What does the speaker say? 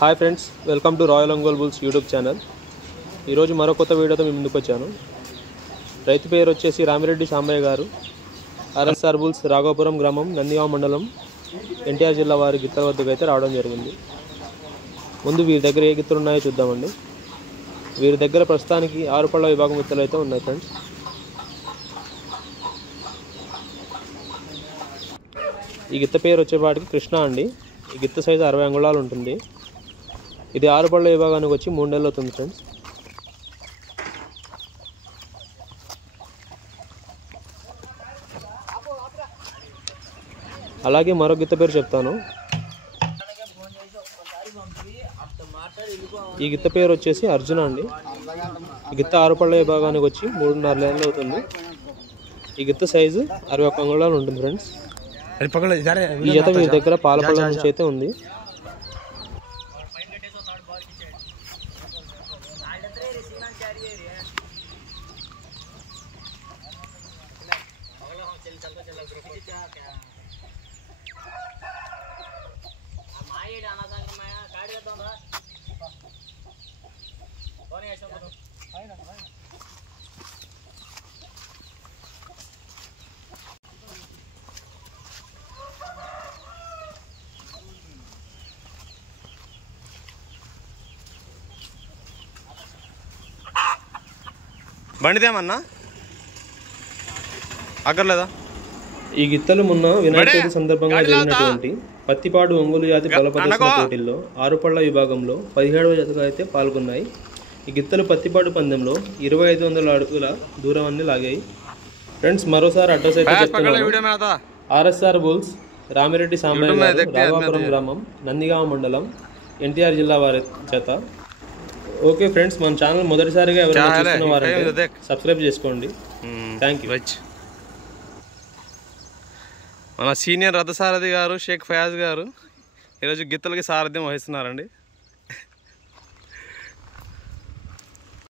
Hi friends, welcome to royal Ongole bulls YouTube channel. ఈరోజు మరో కొత్త వీడియోతో మీ ముందుకు వచ్చాను. రైతు పేరు వచ్చేసి రామిరెడ్డి సాంబయ్య గారు. ఆర్ఎస్ఆర్ బుల్స్ రాఘోపురం గ్రామం, నందిగామ మండలం, ఎన్టీఆర్ జిల్లా వారి గిత్తల వద్దకు అయితే రావడం జరిగింది. ముందు వీరి దగ్గర ఏ గిత్తలు ఉన్నాయో చూద్దామండి. వీరి దగ్గర ప్రస్తుతానికి 6 పళ్ళ విభాగం గిత్తలు అయితే ఉన్నాయి ఫ్రెండ్స్. ఈ గిత్త పేరు వచ్చేపాటికి కృష్ణ అండి. ఈ గిత్త సైజు 60 అంగుళాలు ఉంటుంది. ఇది 6 పళ్ళ విభాగానికి వచ్చి 3 నెలలు అవుతుంది ఫ్రెండ్స్. అలాగే మరో గిత్త పేరు చెప్తాను. ఈ గిత్త పేరు వచ్చేసి అర్జున అండి. ఈ గిత్త 6 పళ్ళ విభాగానికి వచ్చి 3.5 నెలలు అవుతుంది. ఈ గిత్త సైజు 61 అంగుళాలు ఉంటుంది ఫ్రెండ్స్. ఈ జత వీరి దగ్గర పాల పళ్ళ నుంచి అయితే ఉంది. బండిదేమన్నా అక్కర్లేదా? ఈ గిత్తలు మొన్న వినాయక చవితి సందర్భంగా జరిగినటువంటి పత్తిపాడు ఒంగోలు జాతి బలపదర్శన పోటీల్లో 6 పళ్ళ విభాగంలో 17వ జతగా అయితే పాల్గొన్నాయి. ఈ గిత్తలు పత్తిపాడు పందెంలో 2500 అడుగుల దూరాన్ని లాగాయి ఫ్రెండ్స్. మరోసారి అడ్రస్ అయితే చెప్తున్నాను. ఆర్ఎస్ఆర్ బుల్స్ రామిరెడ్డి సాంబయ్య గారు, రాఘోపురం గ్రామం, నందిగామ మండలం, ఎన్టీఆర్ జిల్లా వారి జత. ఓకే ఫ్రెండ్స్, మన ఛానల్ మొదటిసారిగా ఎవరైనా చూస్తున్న వారంటే సబ్స్క్రైబ్ చేసుకోండి. Thank you. మన సీనియర్ రథసారథి గారు షేక్ ఫయాజ్ గారు ఈరోజు గిత్తలకి సారథ్యం వహిస్తున్నారండి.